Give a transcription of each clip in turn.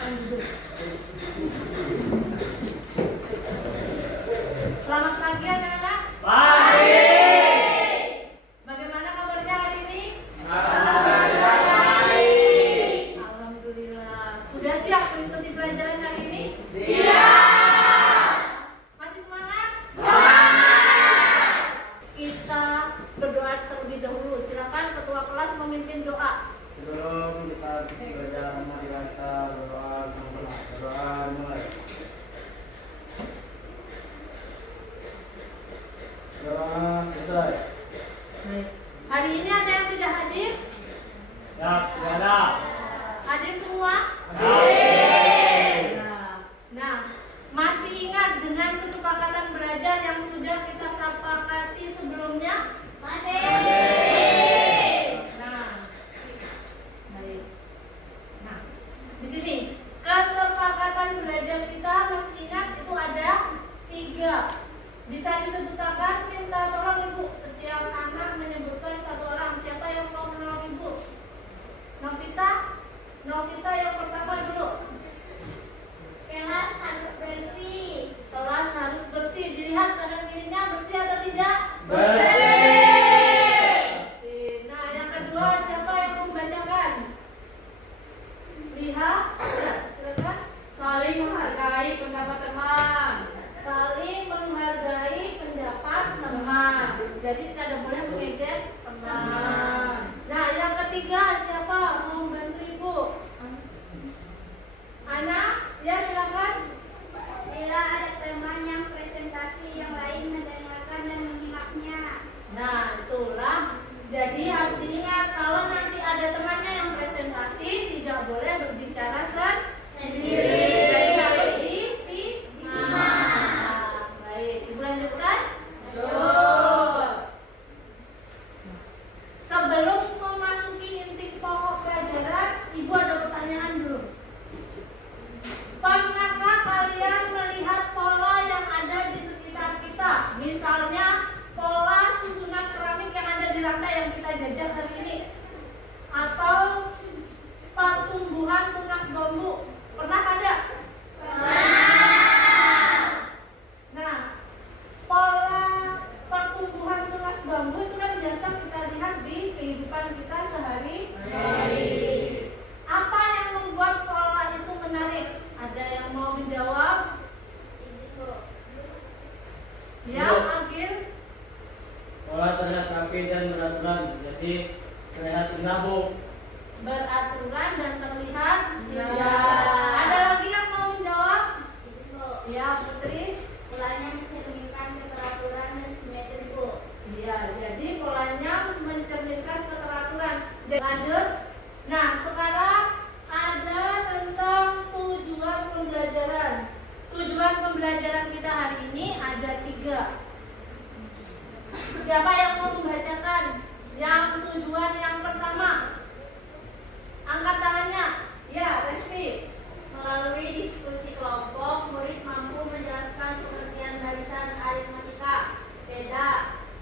silakan duduk. Selamat pagi anak-anak. Pagi. Bagaimana kabarnya hari ini? Alhamdulillah baik. Alhamdulillah. Sudah siap mengikuti pelajaran hari ini? Siap. Masih semangat? Semangat. Kita berdoa terlebih dahulu. Silakan ketua kelas memimpin doa. Sebelum kita belajar mari kita berdoa bersama. Berdoa mulai. Berdoa selesai. Baik. Hari ini ada yang tidak hadir? Ya, tidak ada. Hadir semua? Hadir. Nah, masih ingat dengan kesepakatan belajar yang sudah kita sepakati sebelumnya? Masih. Baik. Nah, di sini kesepakatan belajar kita masih ingat itu ada 3. Bisa disebutkan, minta tolong ibu. Setiap anak menyebutkan satu orang. Siapa yang mau menolong ibu? Novita yang pertama dulu. Kelas harus bersih. Kelas harus bersih. Dilihat kanan kirinya bersih atau tidak? Bersih. Oke. Nah, yang kedua siapa yang membacakan? Lihat. Ya, silakan. Saling menghargai pendapat teman. Saling menghargai pendapat teman. Jadi tidak boleh mengejek teman. Nah, yang ketiga siapa mau membantu ibu? Anak, ya silakan. Bila ada teman yang presentasi, yang lain mendengarkan dan menyimaknya. Nah, itulah. Jadi harus diingat kalau nanti ada temannya yang presentasi tidak boleh berbicara sendiri. Jadi harus disimak. Baik, ibu lanjutkan. Sebelum memasuki inti pokok pelajaran, ibu ada pertanyaan dulu. Pernahkah kalian melihat pola yang ada di sekitar kita? Misalnya pola susunan keramik yang ada di lantai yang kita jajah hari ini, atau pertumbuhan tunas bambu. Pernah ada? Nah, pola pertumbuhan tunas bambu itu kan biasa kita lihat di kehidupan kita sehari-hari. Apa yang membuat pola itu menarik? Ada yang mau menjawab? Ya, Agil. Pola terlihat rapi dan beraturan, jadi terlihat indah, Bu. Beraturan dan terlihat Ya. Ada lagi yang mau menjawab? Ya, Putri. Polanya mencerminkan keteraturan dan simetri, Bu. Iya, jadi polanya mencerminkan keteraturan. Lanjut. Nah, sekarang ada tentang tujuan pembelajaran. Tujuan pembelajaran kita hari ini ada 3. Siapa yang mau membacakan? Yang tujuan yang pertama. Angkat tangannya. Ya, Respi. Melalui diskusi kelompok, murid mampu menjelaskan pengertian barisan aritmatika, beda,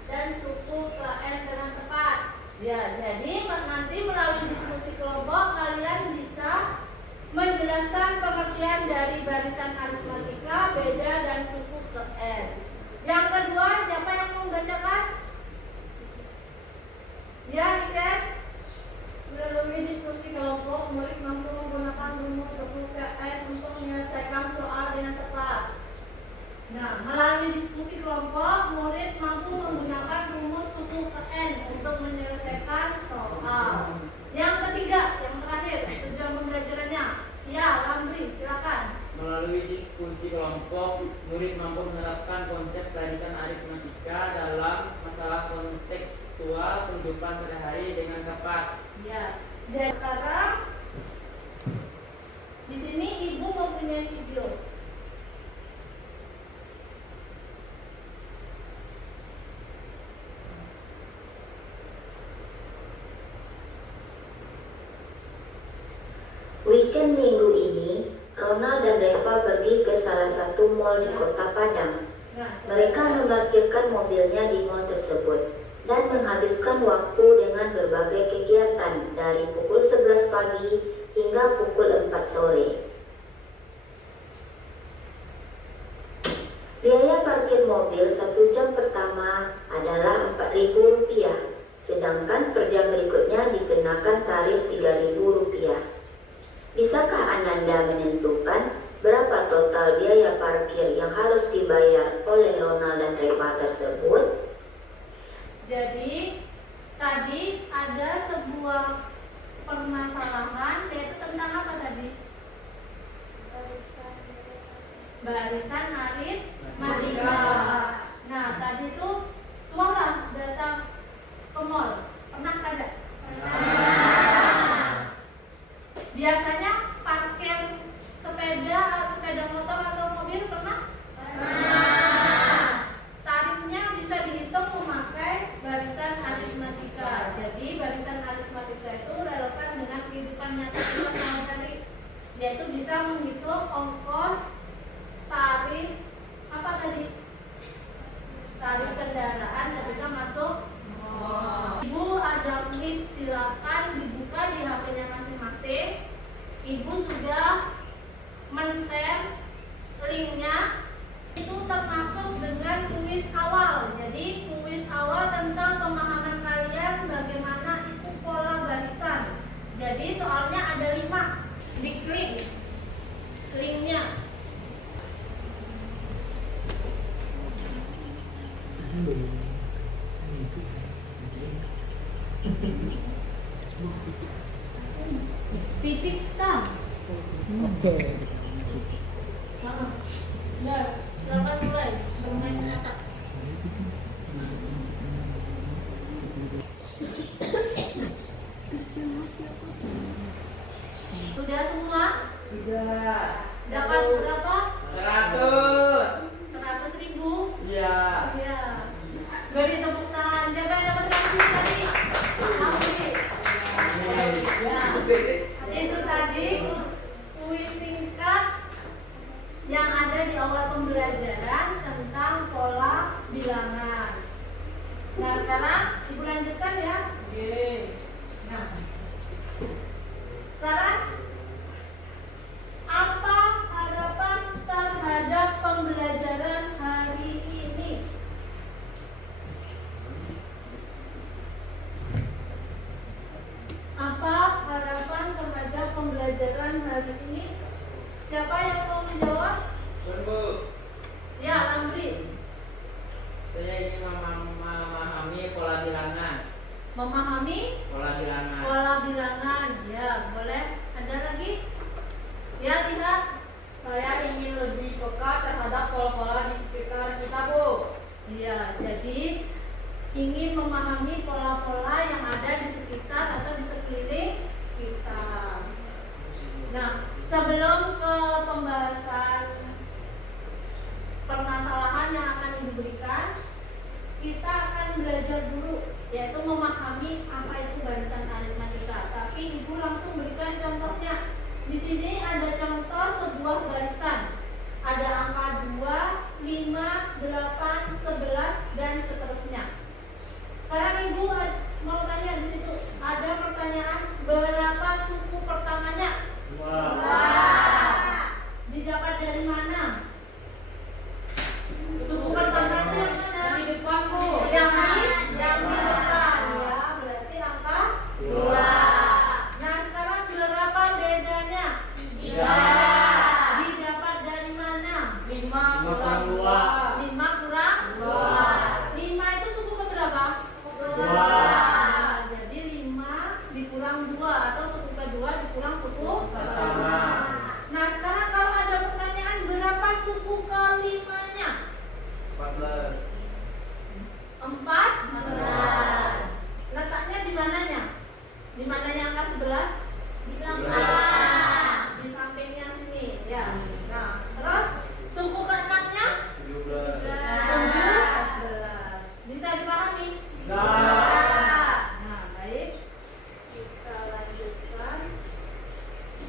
dan suku ke N dengan tepat. Ya, jadi nanti melalui diskusi kelompok kalian bisa menjelaskan pengertian dari barisan aritmatika, beda, dan suku ke N. Yang kedua, siapa yang mau membacakan? Ya, Niken. Melalui diskusi kelompok, murid mampu menggunakan rumus suku ke N untuk menyelesaikan soal dengan tepat. Nah, melalui diskusi kelompok, murid mampu menggunakan rumus suku ke N untuk menyelesaikan soal. Yang ketiga, yang terakhir, tujuan pembelajarannya. Ya, Lamri, silakan. Melalui diskusi kelompok, murid mampu menerapkan konsep barisan aritmatika dalam masalah kontekstual kehidupan sehari-hari dengan tepat. Ya, jadi sekarang di sini ibu mempunyai video. Weekend minggu ini, Ronald dan Reva pergi ke salah satu mal di kota Padang. Mereka memarkirkan mobilnya di mal tersebut dan menghabiskan waktu dengan berbagai kegiatan dari pukul 11 pagi hingga pukul 4 sore. Bisakah Ananda menentukan berapa total biaya parkir yang harus dibayar oleh Ronald dan Reva tersebut? Jadi tadi ada sebuah permasalahan, yaitu tentang apa tadi? Barisan aritmatika. Nah tadi itu semua datang ke mall, pernah ada? Biasanya parkir sepeda motor atau mobil pernah? Tarifnya bisa dihitung memakai barisan aritmatika. Jadi barisan aritmatika itu relevan dengan kehidupan nyata kita sehari-hari. Yaitu bisa menghitung ongkos, tarif apa tadi? Tarif kendaraan ketika masuk. Ibu ada kuis, silakan dibuka di HP-nya masing-masing. Ibu sudah men-share linknya. Itu termasuk dengan kuis awal. Jadi kuis awal tentang pemahaman kalian bagaimana itu pola barisan. Jadi soalnya ada 5. Diklik linknya. Picik stam. Oke. Nah, silakan mulai bermain kata. Sudah semua? Sudah. Dapat berapa? 100. 100.000. Iya. Iya. Beri tepuk tangan. Siapa yang dapat 100.000 tadi? Ambil. Ya. Itu tadi kuis singkat yang ada di awal pembelajaran tentang pola bilangan. Nah sekarang ibu lanjutkan ya. Oke. Nah sekarang apa harapan terhadap pembelajaran hari ini? Apa harapan terhadap pembelajaran hari ini? Siapa yang mau menjawab? Bu. Ya, Andri. Saya ingin memahami pola bilangan. Memahami Pola bilangan. pola bilangan. Ya, boleh. Ada lagi? Ya, lihat. Saya ingin lebih peka terhadap pola-pola di sekitar kita, Bu. Iya, jadi ingin memahami pola-pola yang ada di sekitar atau di sekeliling kita. Nah, sebelum ke pembahasan permasalahan yang akan diberikan, kita akan belajar dulu, yaitu memahami apa itu barisan aritmatika. Tapi ibu langsung berikan contohnya. Di sini ada contoh sebuah barisan. Ada angka 2, 5, 8, 11 dan seterusnya. Sekarang ibu mau tanya di situ, ada pertanyaan berapa suku pertamanya? Wah. Didapat dari mana? Suku pertamanya yang mana? Di depan, Bu. Yang di depan ya, berarti angka 2. Nah sekarang berapa bedanya? 3. Didapat dari mana? 5 kurang 2. 5 kurang 2. 5 itu suku keberapa? Dua. Jadi 5 dikurang 2 atau suku kedua dikurang suku Pertama. Nah sekarang kalau ada pertanyaan berapa suku kelimanya? 14. 14. Letaknya di mananya? Di mananya angka 11? Di belakang. Di sampingnya sini ya. Nah terus suku keenamnya? 17. 17. Bisa dipahami? Nah. Nah, baik. Kita lanjutkan.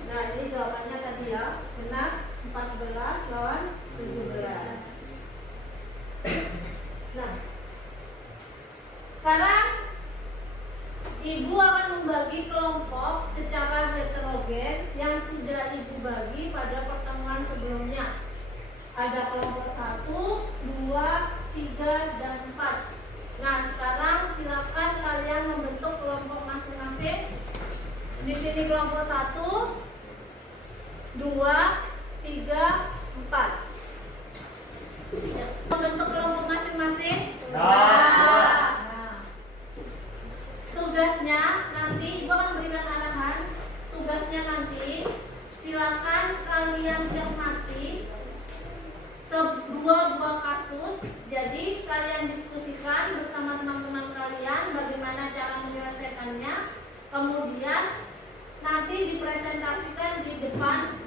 Nah, ini jawabannya tadi ya. Benar, 14 lawan 17. Nah, sekarang ibu akan membagi kelompok secara heterogen yang sudah ibu bagi pada pertemuan sebelumnya. Ada kelompok 1, 2, 3, dan 4. Nah, sekarang silakan kalian membentuk kelompok masing-masing. Di sini kelompok 1 2, 3, 4. Membentuk kelompok masing-masing. Nah, tugasnya nanti Ibu akan berikan arahan. Tugasnya nanti silakan kalian cermati dua buah kasus. Jadi kalian diskusikan bersama teman-teman kalian bagaimana cara menyelesaikannya. Kemudian nanti dipresentasikan di depan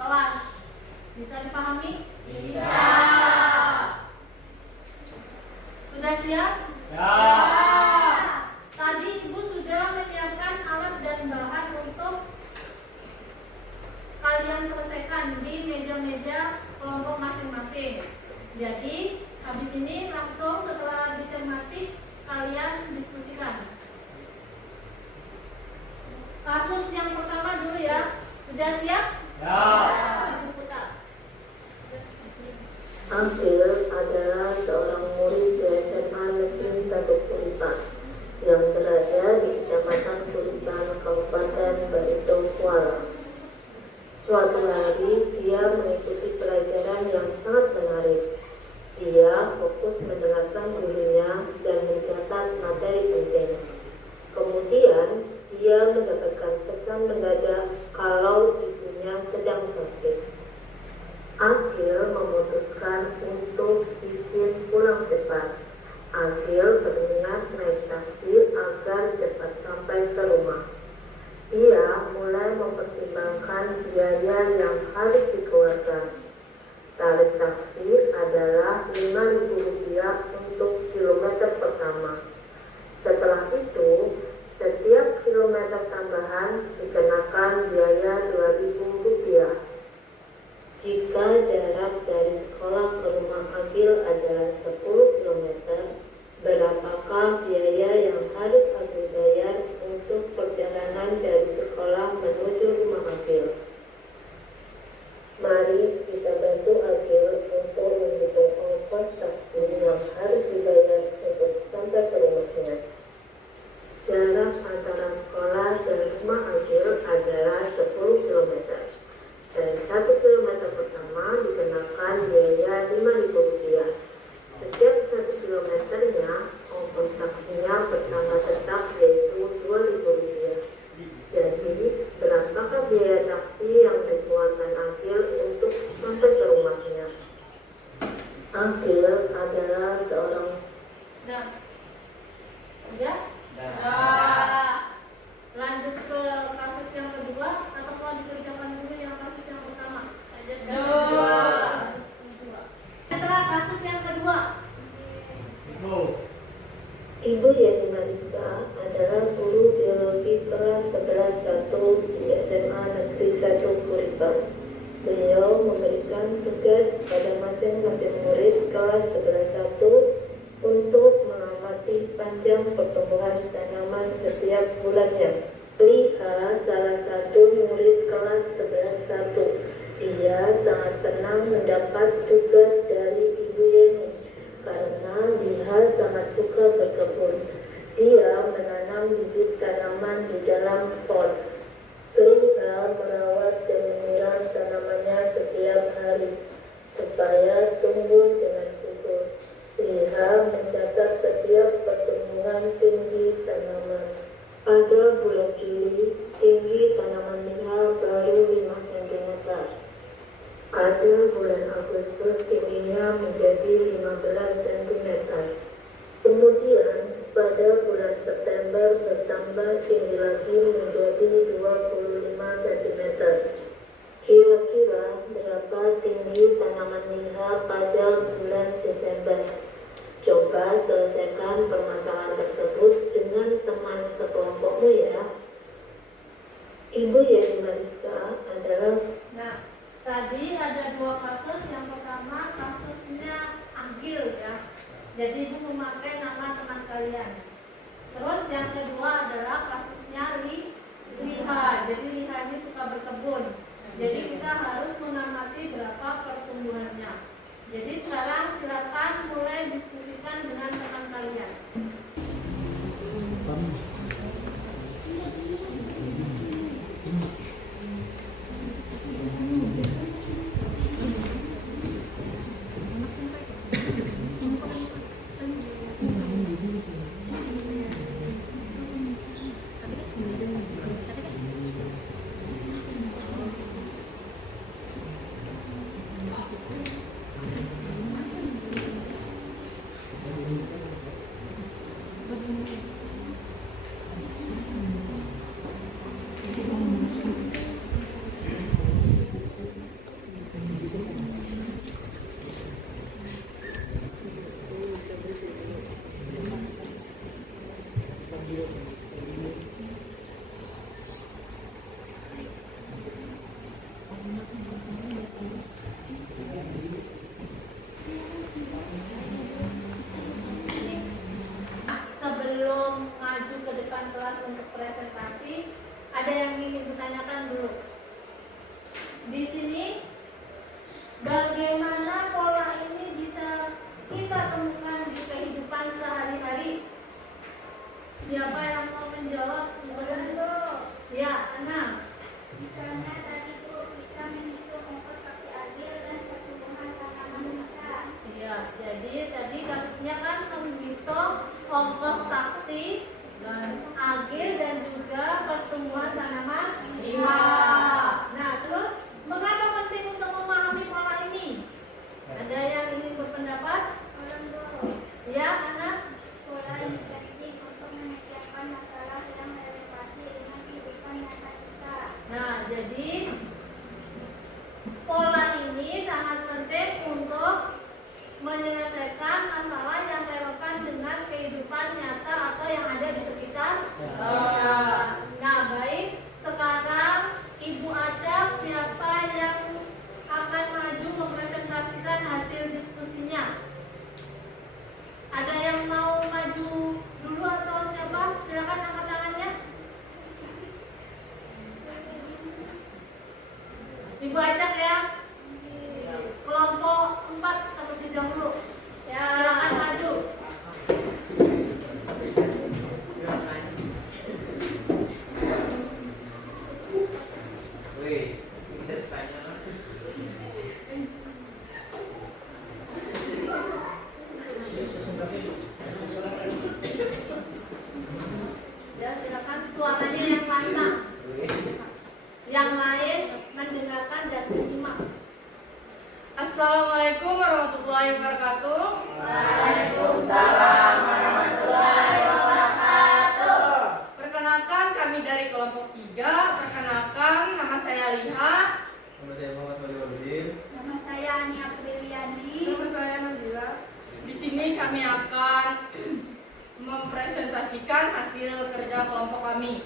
kelas. Bisa dipahami? Bisa. Sudah siap? Ya. Tadi Ibu sudah menyiapkan alat dan bahan untuk kalian selesaikan di meja-meja kelompok masing-masing. Jadi habis ini langsung setelah dicermati kalian diskusikan. Kasus yang pertama dulu ya. Sudah siap? Ya. Ibu putar. Akil adalah seorang murid di SMA Negeri 1 Kuripan yang berada di Kecamatan Kuripan, Kabupaten Barito Kuala. Suatu hari dia mengikuti pelajaran yang sangat menarik. Dia fokus mendengarkan gurunya dan mencatat materi penting. Kemudian dia mendapatkan pesan mendadak kalau ibunya sedang sakit. Akil memutuskan untuk izin pulang cepat. Akil berniat naik taksi agar cepat sampai ke rumah. Dia mulai mempertimbangkan biaya yang harus dikeluarkan. Tarif taksi adalah Rp5.000 untuk kilometer pertama. Setelah itu, setiap kilometer tambahan dikenakan biaya Rp2.000. Jika jarak dari sekolah ke rumah Akil adalah 10 km, berapakah biaya yang harus Akil bayar untuk perjalanan dari sekolah menuju rumah Akil? Mari kita bantu Akil untuk menghitung ongkos taksi yang harus dibayar untuk sampai ke rumahnya. Jarak antara sekolah dan rumah Akil adalah 10 km. Dari 1 kilometer pertama dikenakan biaya Rp5.000. Setiap 1 kilometernya, ongkos taksinya bertambah tetap yaitu Rp2.000. Jadi, berapakah biaya taksi yang dikeluarkan Akil untuk sampai ke rumahnya? Akil adalah seorang Ya? Lanjut ke kasus yang kedua atau kalau dikerjakan dulu yang kasus yang pertama? Setelah kasus yang kedua. Ibu Yani Mariska adalah guru biologi kelas 11-1 di SMA Negeri 1 Kuripan. Beliau memberikan tugas pada masing-masing murid kelas 11-1 untuk mengamati panjang pertumbuhan tanaman setiap bulannya. Lihat salah satu murid kelas 11-1. Dia sangat senang mendapat tugas dari Ibu Yeni karena dia sangat suka berkebun. Dia menanam bibit tanaman di dalam pot. Dia merawat dan menyiram tanamannya setiap hari supaya tumbuh dengan subur. Dia mencatat setiap pertumbuhan tinggi tanaman. Pada bulan Juli, tinggi tanaman liha baru 5 cm. Pada bulan Agustus, tingginya menjadi 15 cm. Kemudian, pada bulan September bertambah tinggi lagi menjadi Ada yang ingin ditanyakan dulu? Di sini bagaimana pola ini bisa kita temukan di kehidupan sehari-hari? Siapa yang mau menjawab? Ya, Ana. Misalnya tadi Bu, kita menghitung ongkos taksi agil dan pertumbuhan tanaman kita. Iya, jadi tadi kasusnya kan menghitung ongkos taksi dan agil dan juga pertumbuhan tanaman. Iya. Nah, terus mengapa penting untuk memahami pola ini? Ada yang ingin berpendapat? Ya, Ana. Pola ini penting untuk memecahkan masalah yang relevasi dengan kehidupan nyata kita. Nah, jadi pola ini sangat penting untuk menyelesaikan masalah yang relevan dengan kehidupan nyata atau yang ada di sekitar. Nah, baik. Sekarang Ibu Acap, siapa yang akan maju mempresentasikan hasil diskusinya? Ada yang mau maju dulu atau siapa? Silakan angkat tangannya. Ibu Acap ya. Kelompok 4 terlebih dahulu. Ya, silakan maju. Wih, kita tanya. Ya, silakan suaranya yang lantang. Yang lain mendengarkan dan menyimak. Assalamualaikum warahmatullahi wabarakatuh. Waalaikumsalam warahmatullahi wabarakatuh. Perkenalkan kami dari kelompok 3. Perkenalkan nama saya Liha. Nama saya Muhammad Waliuddin. Nama saya Ania Apriliani. Nama saya Nabila. Di sini kami akan mempresentasikan hasil kerja kelompok kami.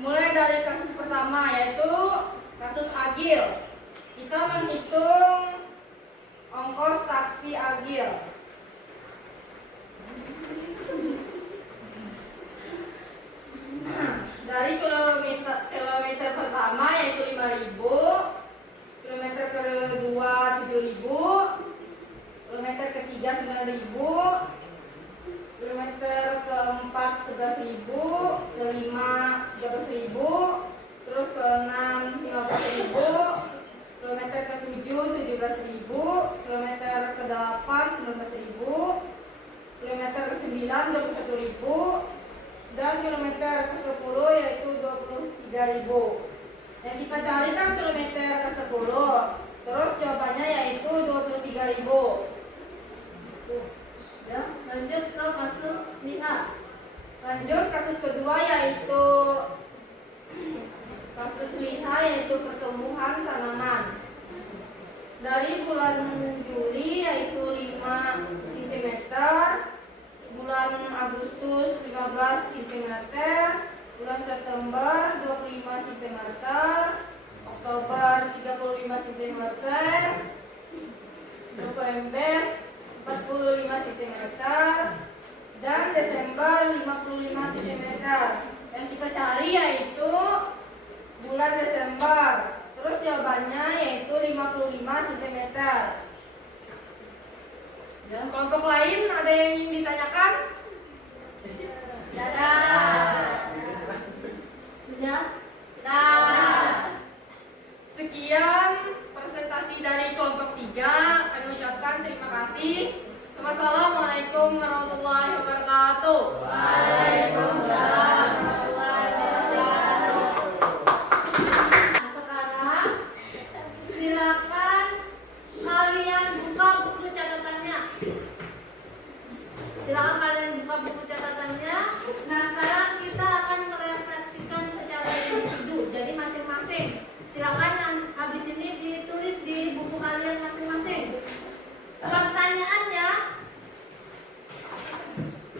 Mulai dari kasus pertama yaitu kasus agil. Kita menghitung ongkos taksi agil. Dari kilometer pertama yaitu 5.000, kilometer kedua 7.000, kilometer ketiga 9.000, kilometer keempat 11.000, kelima 13.000, terus keenam 15.000, kilometer ke-7 17.000, kilometer ke-8 19.000, kilometer ke-9 21.000, dan kilometer ke-10 yaitu 23.000. Yang kita cari kan kilometer ke-10. Terus jawabannya yaitu 23.000. Ya, lanjut ke kasus Liha. Lanjut kasus kedua yaitu kasus Liha yaitu pertumbuhan tanaman. Dari bulan Juli yaitu 5 cm, bulan Agustus 15 cm, bulan September 25 cm, Oktober 35 cm, November 45 cm, dan Desember 55 cm. Yang kita cari yaitu bulan Desember. Terus jawabannya yaitu 55 cm. Dan kelompok lain ada yang ingin ditanyakan? Sudah? Sekian presentasi dari kelompok 3. Kami ucapkan terima kasih. Wassalamualaikum warahmatullahi wabarakatuh. Waalaikumsalam warahmatullahi wabarakatuh. Nah, sekarang silakan kalian buka buku catatannya. Silakan kalian buka buku catatannya. Nah, sekarang kita akan merefleksikan secara individu. Jadi masing-masing. Silakan habis ini ditulis di buku kalian masing-masing. Pertanyaannya,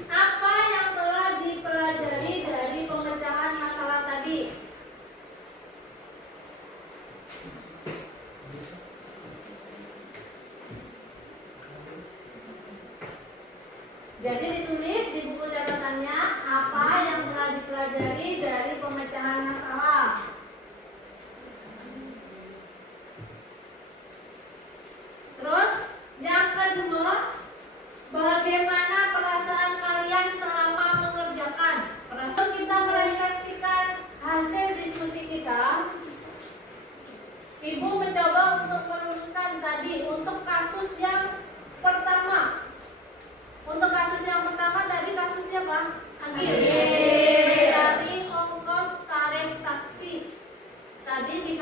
apa yang telah dipelajari dari pemecahan masalah tadi? Jadi ditulis di buku catatannya apa yang telah dipelajari dari pemecahan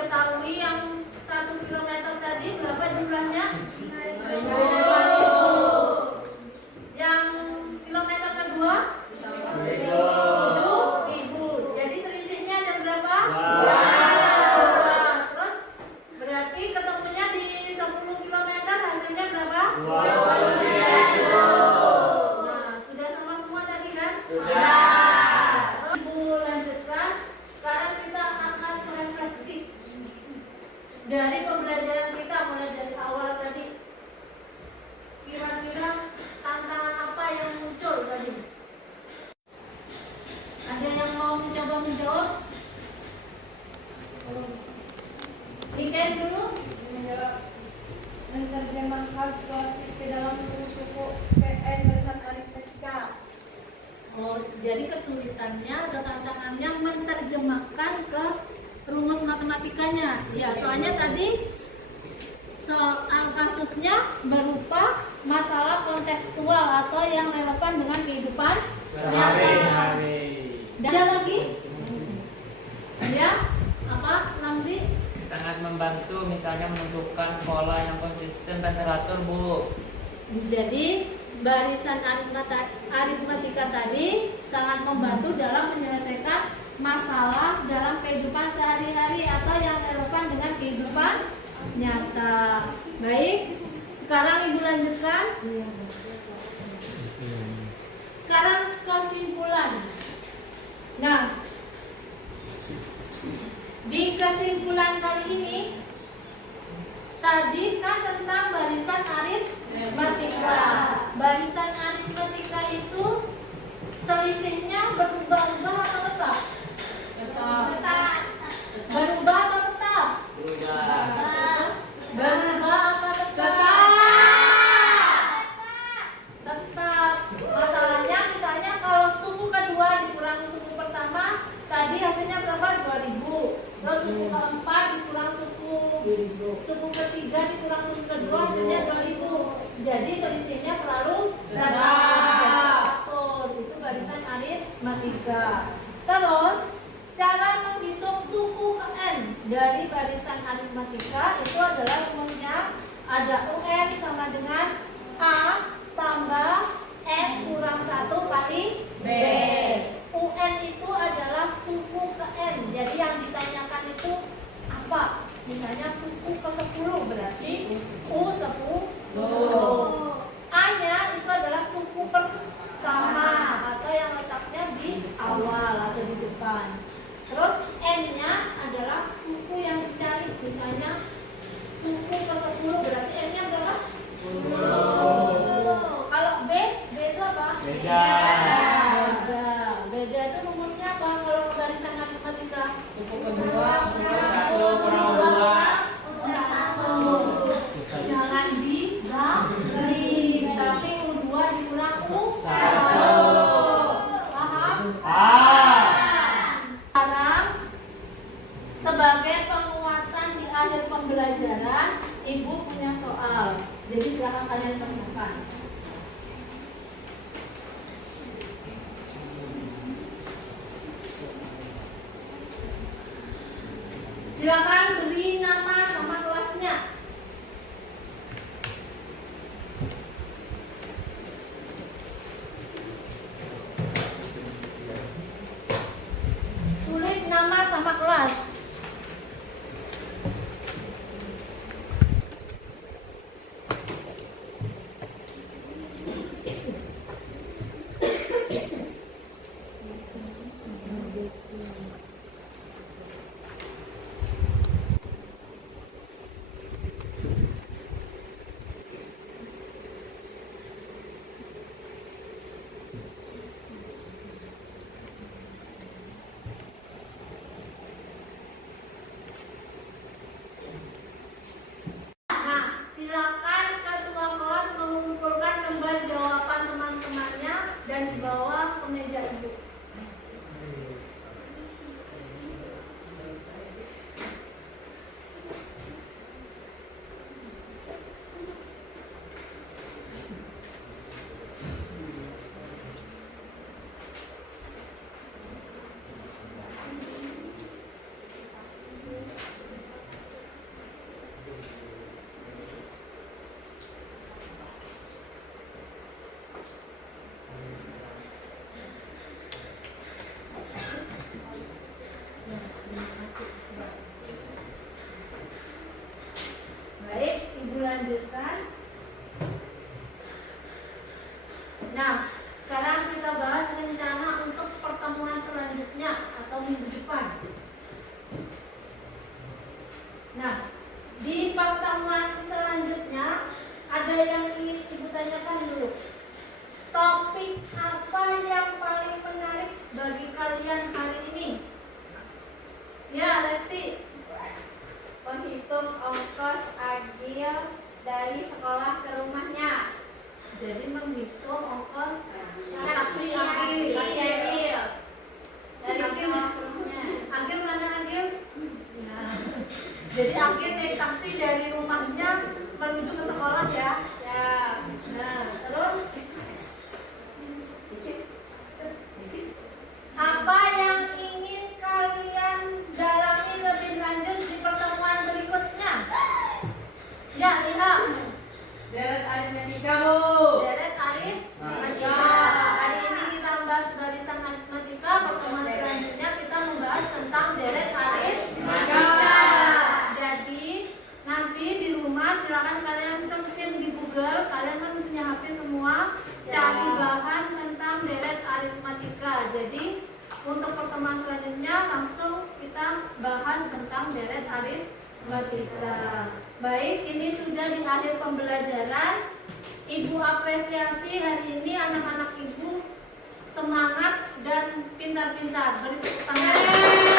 diketahui yang 1 kilometer tadi berapa jumlahnya? 2000. Yang kilometer kedua? 7.000. Jadi selisihnya ada berapa? 2. Terus berarti ketemunya di 10 kilometer hasilnya berapa? 20.000. Nah, sudah sama semua tadi kan? Sudah. Ibu lanjutkan. Sekarang kita akan merefleksi dari pembelajaran kita mulai dari awal tadi. Kira-kira tantangan apa yang muncul tadi? Ada yang mau mencoba menjawab? Mikael dulu. Menerjemahkan situasi ke dalam suku PN barisan aritmetika. Oh, jadi kesulitannya atau tantangannya menerjemahkan ke rumus matematikanya. Ya, soalnya tadi soal kasusnya berupa masalah kontekstual atau yang relevan dengan kehidupan nyata. Dan ada lagi? Ya, apa? Namdi? Sangat membantu misalnya menentukan pola yang konsisten dan teratur, Bu. Jadi barisan aritmatika tadi sangat membantu dalam menyelesaikan masalah dalam kehidupan sehari-hari atau yang relevan dengan kehidupan nyata. Baik, sekarang Ibu lanjutkan. Sekarang kesimpulan. Nah, di kesimpulan kali ini tadi kan tentang barisan aritmatika. Barisan aritmatika itu selisihnya berubah-ubah atau tetap? Tetap. Berubah atau tetap? Berubah apa tetap? Tetap. Masalahnya misalnya kalau suku kedua dikurang suku pertama, tadi hasilnya berapa? 2000. Terus suku keempat dikurang suku ketiga dikurang suku kedua hasilnya 2000. Jadi selisihnya selalu tetap. Itu barisan aritmatika. Terus cara menghitung suku ke n dari barisan aritmatika itu adalah rumusnya ada UN sama dengan A tambah N kurang 1 kali B. UN itu adalah suku ke N. Jadi yang ditanyakan itu apa? Misalnya suku ke 10 berarti U10. A-nya itu adalah suku pertama atau yang letaknya di awal atau di depan. Terus N-nya adalah suku yang dicari. Misalnya suku ke 10 berarti N-nya berapa? 10. Kalau B itu apa? Beda. Beda itu rumusnya apa kalau barisan matematika? Suku kedua, Satu kurang dua. Jangan dibagi, tapi U2 dikurang U1. Paham? Sekarang sebagai penguatan di akhir pembelajaran, Ibu punya soal. Jadi silakan kalian kerjakan. Silakan beri nama sama kelasnya. Tulis nama sama kelas. Lesti. Menghitung ongkos Agil dari sekolah ke rumahnya. Jadi menghitung ongkos Taksi Agil. Agil dari sekolah ke rumahnya. Agil mana Agil? Nah, jadi Agil naik taksi dari rumahnya menuju ke sekolah ya. Ya. Nah, terus apa yang ingin kalian dalami lebih lanjut di pertemuan berikutnya? Ya, lihat. Deret aritmetika, Bu. Deret aritmetika. Hari ini kita membahas barisan aritmetika. Pertemuan selanjutnya kita membahas tentang deret aritmetika. Jadi nanti di rumah silakan kalian searching di Google. Kalian kan punya HP semua. Cari bahan tentang deret aritmetika. Jadi untuk pertemuan selanjutnya langsung kita bahas tentang deret aritmetika. Baik, ini sudah di akhir pembelajaran. Ibu apresiasi hari ini anak-anak ibu semangat dan pintar-pintar. Beri tepuk tangan.